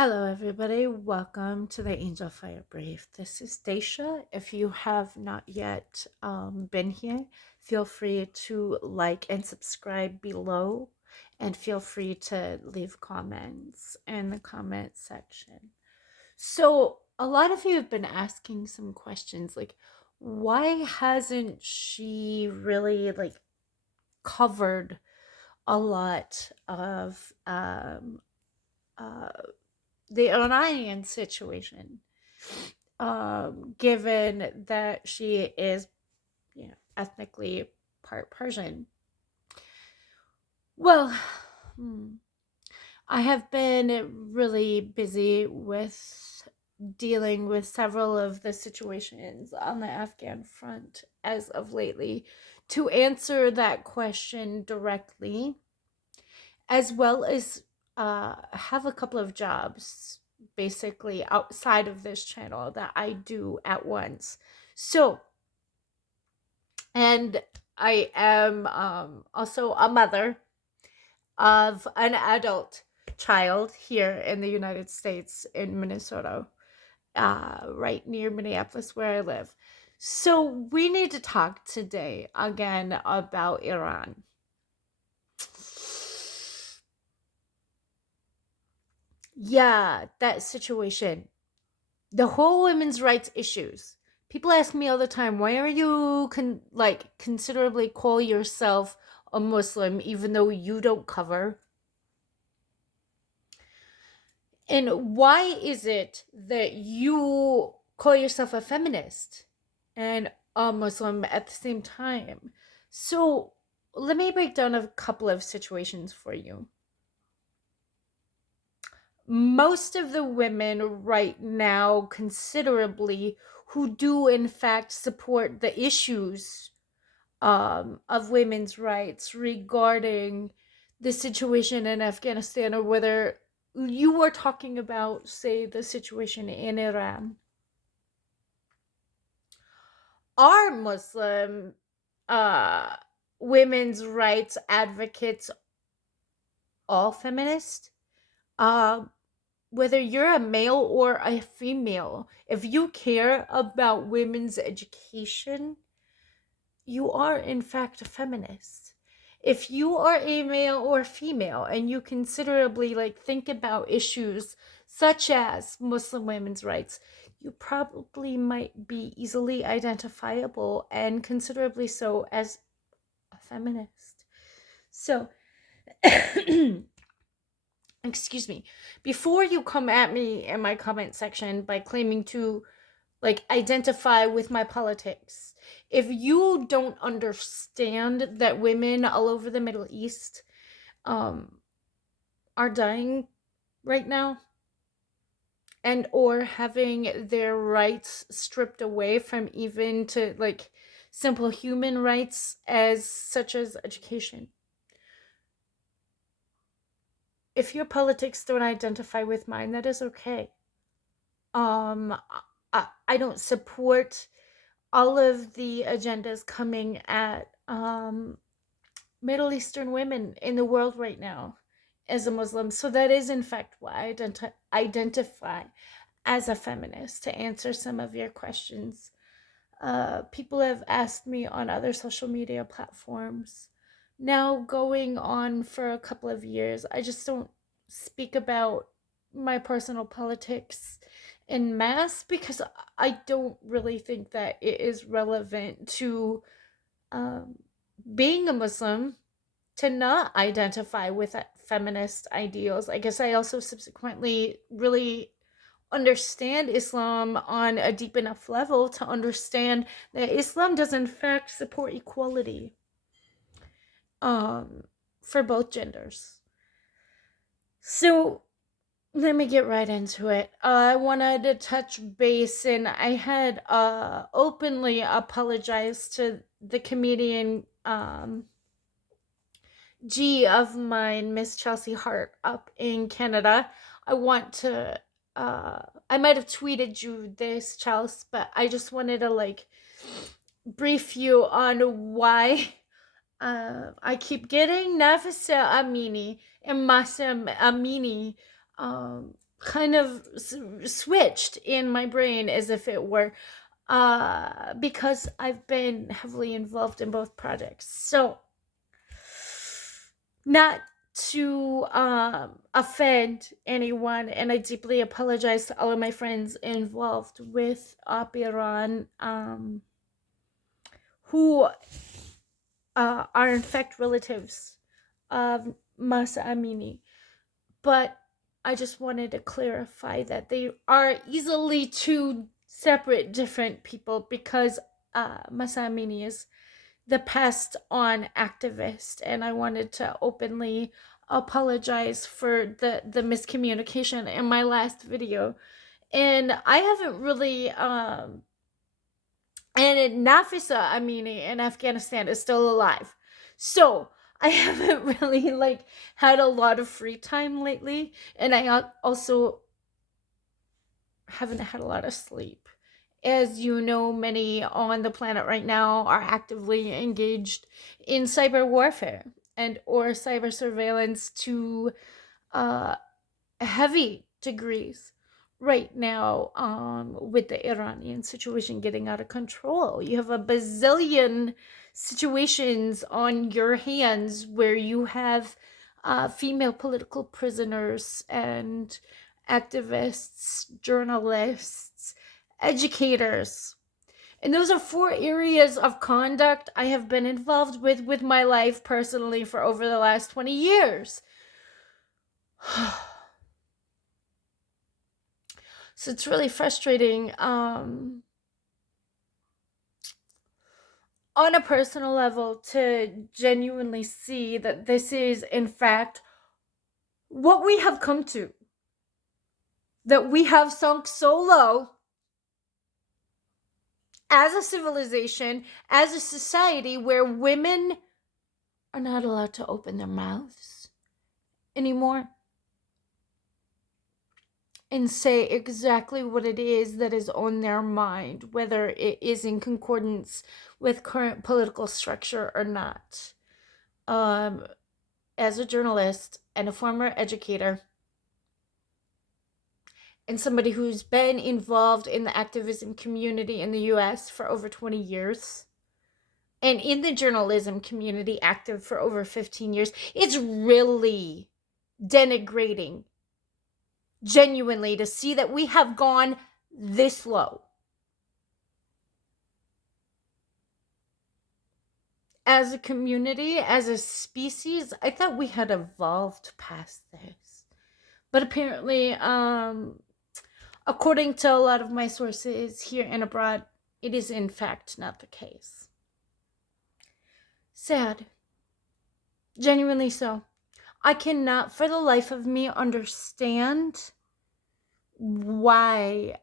Hello, everybody. Welcome to the Angel Fire Brief. This is Daisha. If you have not yet been here, feel free to like and subscribe below, and feel free to leave comments in the comment section. So, a lot of you have been asking some questions like, why hasn't she really covered a lot of uh, the Iranian situation, given that she is, ethnically part Persian. Well, hmm, I have been really busy with dealing with several of the situations on the Afghan front as of lately to answer that question directly, as well as have a couple of jobs basically outside of this channel that I do at once. So, and I am also a mother of an adult child here in the United States in Minnesota, right near Minneapolis, where I live. So, we need to talk today again about Iran. Yeah, that situation. The whole women's rights issues. People ask me all the time, why are you considerably call yourself a Muslim even though you don't cover? And why is it that you call yourself a feminist and a Muslim at the same time? So let me break down a couple of situations for you. Most of the women right now, considerably, who do in fact support the issues of women's rights regarding the situation in Afghanistan, or whether you are talking about, say, the situation in Iran, are Muslim uh, women's rights advocates all feminist? Uh, whether you're a male or a female, if you care about women's education, you are in fact a feminist. If you are a male or female and you considerably think about issues such as Muslim women's rights, you probably might be easily identifiable, and considerably so, as a feminist. So excuse me, before you come at me in my comment section by claiming to identify with my politics, if you don't understand that women all over the Middle East um are dying right now, and or having their rights stripped away from, even to simple human rights as such as education, if your politics don't identify with mine, that is okay. um I don't support all of the agendas coming at Middle Eastern women in the world right now as a Muslim. So that is in fact why I identify as a feminist, to answer some of your questions. People have asked me on other social media platforms, now going on for a couple of years. I just don't speak about my personal politics in mass because I don't really think that it is relevant to um, being a Muslim to not identify with feminist ideals. I guess I also subsequently really understand Islam on a deep enough level to understand that Islam does in fact support equality um for both genders. So let me get right into it. I wanted to touch base, and I had openly apologized to the comedian G of mine, Miss Chelsea Hart, up in Canada. I want to I might have tweeted you this, Chelsea, but I just wanted to brief you on why I keep getting Nafisa Amini and Masam Amini kind of switched in my brain as if it were, because I've been heavily involved in both projects. So, not to offend anyone, and I deeply apologize to all of my friends involved with Iran, who are in fact relatives of Masa Amini. But I just wanted to clarify that they are easily two separate, different people, because Masa Amini is the passed on activist, and I wanted to openly apologize for the miscommunication in my last video. And I haven't really and Nafisa Amini in Afghanistan is still alive. So I haven't really like had a lot of free time lately, and I also haven't had a lot of sleep. As you know, many on the planet right now are actively engaged in cyber warfare and or cyber surveillance to uh, heavy degrees right now, with the Iranian situation getting out of control. You have a bazillion situations on your hands where you have female political prisoners and activists, journalists, educators. And those are four areas of conduct I have been involved with my life personally for over the last 20 years. So it's really frustrating, on a personal level, to genuinely see that this is, in fact, what we have come to. That we have sunk so low as a civilization, as a society, where women are not allowed to open their mouths anymore and say exactly what it is that is on their mind, whether it is in concordance with current political structure or not. Um, as a journalist and a former educator, and somebody who's been involved in the activism community in the US for over 20 years, and in the journalism community active for over 15 years, it's really denigrating, genuinely, to see that we have gone this low. As a community, as a species, I thought we had evolved past this. But apparently, according to a lot of my sources here and abroad, it is in fact not the case. Sad. Genuinely so. I cannot for the life of me understand why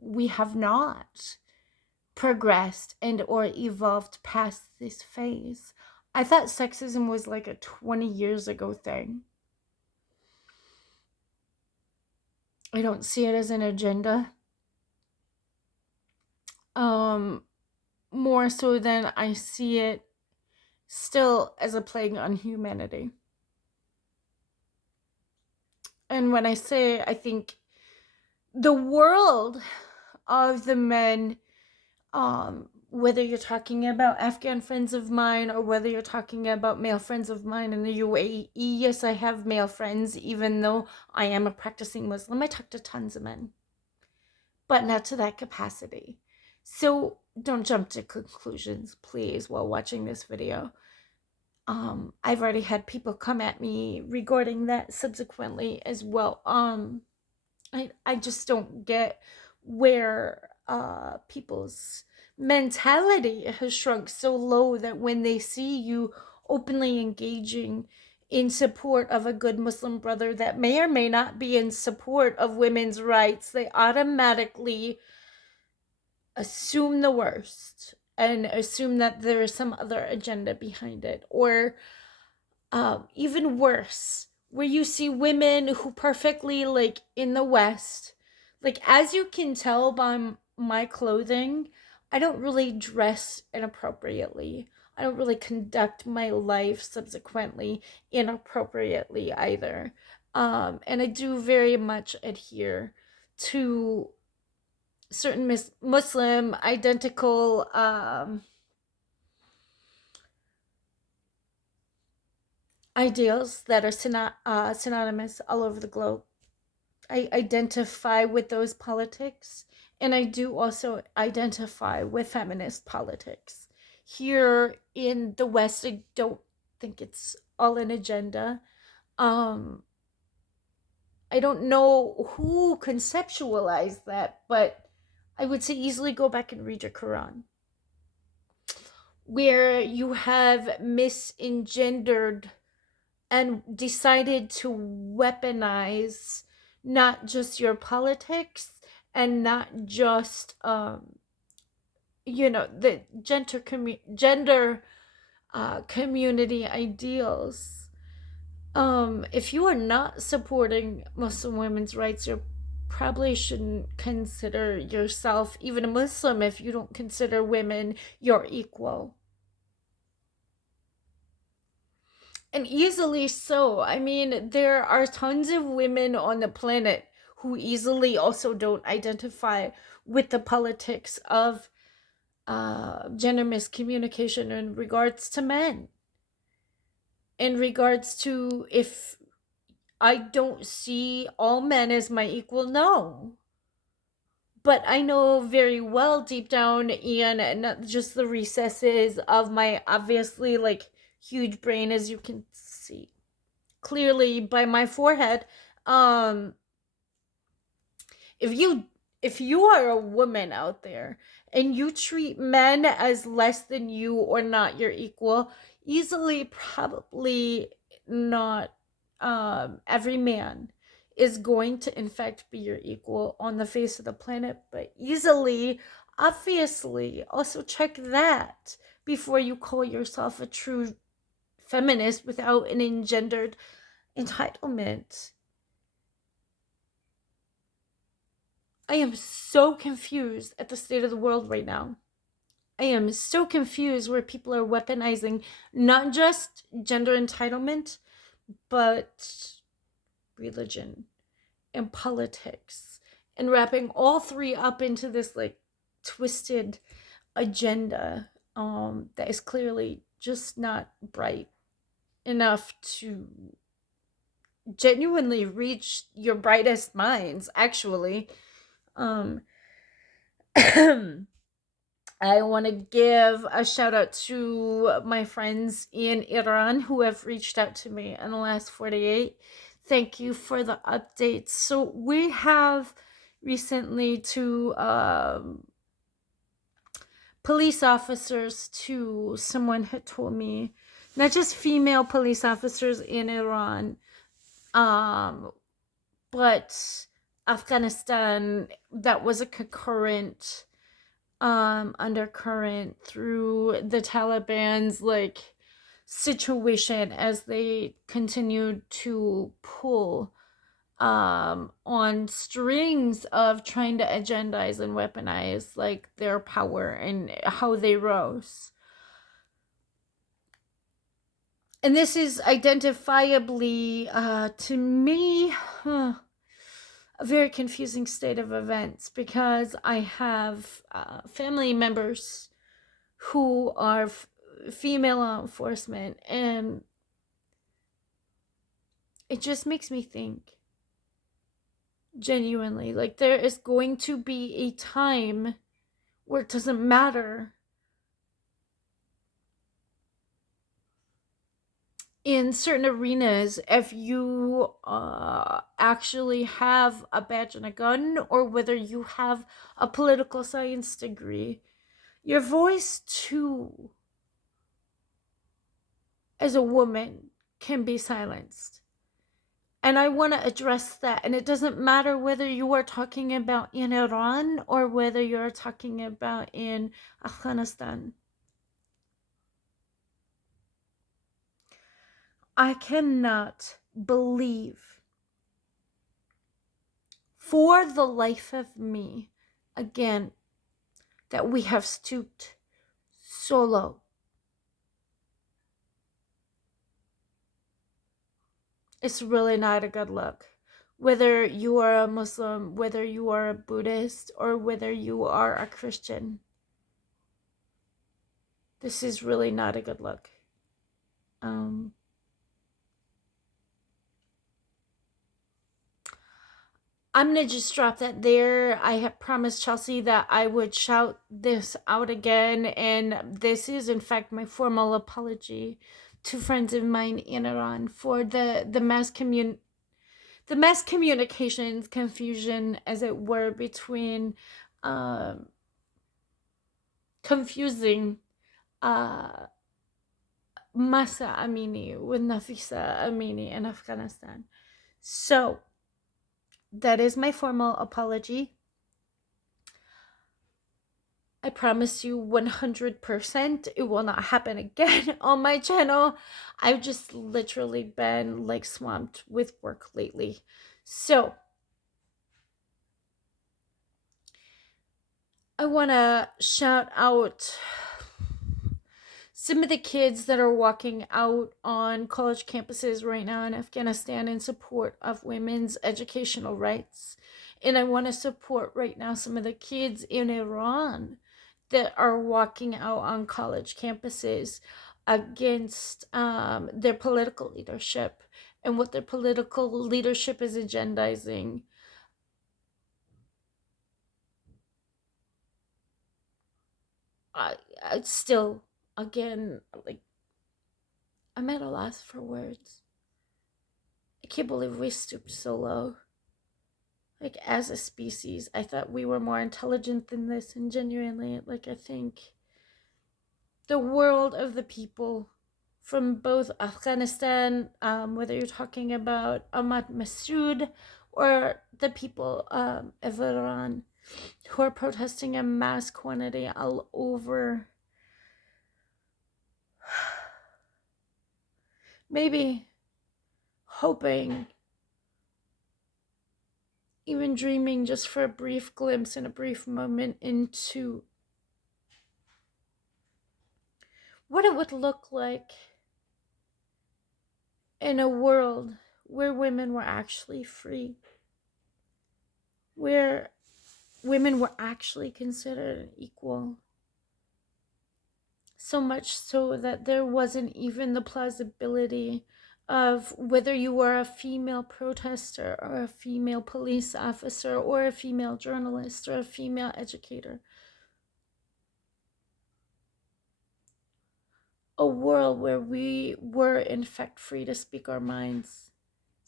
we have not progressed and or evolved past this phase. I thought sexism was like a 20 years ago thing. I don't see it as an agenda. More so than I see it still as a plague on humanity. And when I say, I think the world of the men, whether you're talking about Afghan friends of mine or whether you're talking about male friends of mine in the UAE, yes, I have male friends, even though I am a practicing Muslim. I talk to tons of men, but not to that capacity. So don't jump to conclusions, please, while watching this video. I've already had people come at me regarding that subsequently as well. I just don't get where people's mentality has shrunk so low that when they see you openly engaging in support of a good Muslim brother that may or may not be in support of women's rights, they automatically assume the worst and assume that there is some other agenda behind it. Or even worse, where you see women who perfectly, like in the West, like as you can tell by my clothing, I don't really dress inappropriately. I don't really conduct my life subsequently inappropriately either. And I do very much adhere to certain Muslim identical ideals that are synonymous all over the globe. I identify with those politics, and I do also identify with feminist politics. Here in the West, I don't think it's all an agenda. Um, I don't know who conceptualized that, but I would say easily go back and read your Quran, where you have misengendered and decided to weaponize not just your politics and not just the gender community ideals. If you are not supporting Muslim women's rights, you probably shouldn't consider yourself even a Muslim if you don't consider women your equal. And easily so. I mean, there are tons of women on the planet who easily also don't identify with the politics of gender miscommunication in regards to men. In regards to, if I don't see all men as my equal, no. But I know very well deep down in not just the recesses of my obviously like huge brain, as you can see clearly by my forehead, um if you are a woman out there and you treat men as less than you or not your equal, easily probably not every man is going to in fact be your equal on the face of the planet, but easily, obviously, also check that before you call yourself a true feminist without an engendered entitlement. I am so confused at the state of the world right now. I am so confused where people are weaponizing not just gender entitlement, but religion and politics, and wrapping all three up into this like twisted agenda that is clearly just not bright enough to genuinely reach your brightest minds, actually. um I want to give a shout out to my friends in Iran who have reached out to me in the last 48. Thank you for the updates. So we have recently two police officers, too. Someone had told me, not just female police officers in Iran, um, but Afghanistan, that was a concurrent undercurrent through the Taliban's like situation as they continued to pull on strings of trying to agendize and weaponize like their power and how they rose. And this is identifiably to me a very confusing state of events, because I have family members who are female law enforcement, and it just makes me think genuinely like there is going to be a time where it doesn't matter in certain arenas if you actually have a badge and a gun, or whether you have a political science degree. Your voice too, as a woman, can be silenced. And I want to address that. And it doesn't matter whether you are talking about in Iran or whether you're talking about in Afghanistan. I cannot believe for the life of me, again, that we have stooped so low. It's really not a good look. Whether you are a Muslim, whether you are a Buddhist, or whether you are a Christian, this is really not a good look. Um, I'm gonna just drop that there. I have promised Chelsea that I would shout this out again, and this is, in fact, my formal apology to friends of mine in Iran for the mass communications confusion, as it were, between um, confusing uh, Masa Amini with Nafisa Amini in Afghanistan. So that is my formal apology. I promise you 100% it will not happen again on my channel. I've just literally been like swamped with work lately. So I want to shout out some of the kids that are walking out on college campuses right now in Afghanistan in support of women's educational rights. And I want to support right now some of the kids in Iran that are walking out on college campuses against their political leadership and what their political leadership is agendizing. I still, again, like, I'm at a loss for words. I can't believe we stooped so low. Like, as a species, I thought we were more intelligent than this, and genuinely, like, I think the world of the people from both Afghanistan, whether you're talking about Ahmad Massoud or the people of Iran who are protesting in mass quantity all over, maybe hoping, even dreaming just for a brief glimpse and a brief moment into what it would look like in a world where women were actually free, where women were actually considered equal. So much so that there wasn't even the plausibility of whether you were a female protester or a female police officer or a female journalist or a female educator. A world where we were, in fact, free to speak our minds.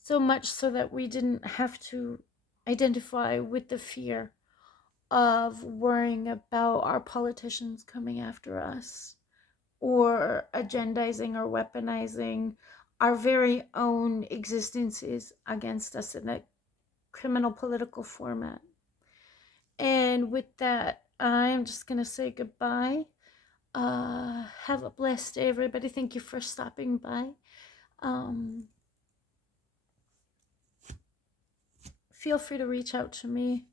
So much so that we didn't have to identify with the fear of worrying about our politicians coming after us or agendizing or weaponizing our very own existences against us in a criminal political format. And with that, I'm just going to say goodbye. Have a blessed day, everybody. Thank you for stopping by. Feel free to reach out to me.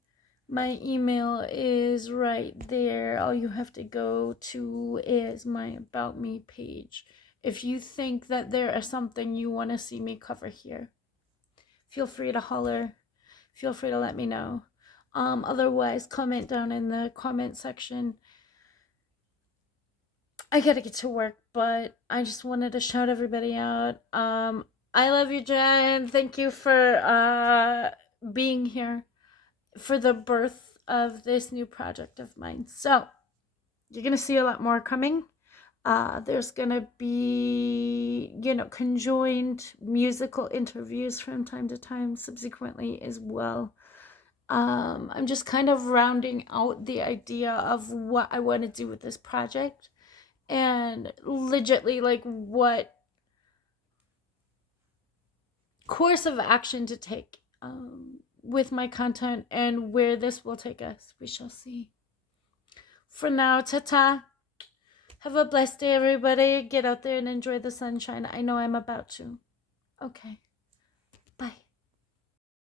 My email is right there. All you have to go to is my About Me page. If you think that there is something you want to see me cover here, feel free to holler. Feel free to let me know. Otherwise, comment down in the comment section. I gotta get to work, but I just wanted to shout everybody out. I love you, Jen. Thank you for being here for the birth of this new project of mine. So you're gonna see a lot more coming. There's gonna be, conjoined musical interviews from time to time subsequently as well. I'm just kind of rounding out the idea of what I want to do with this project and legitly like what course of action to take with my content, and where this will take us, we shall see. For now, ta-ta. Have a blessed day, everybody. Get out there and enjoy the sunshine. I know I'm about to. Okay. Bye.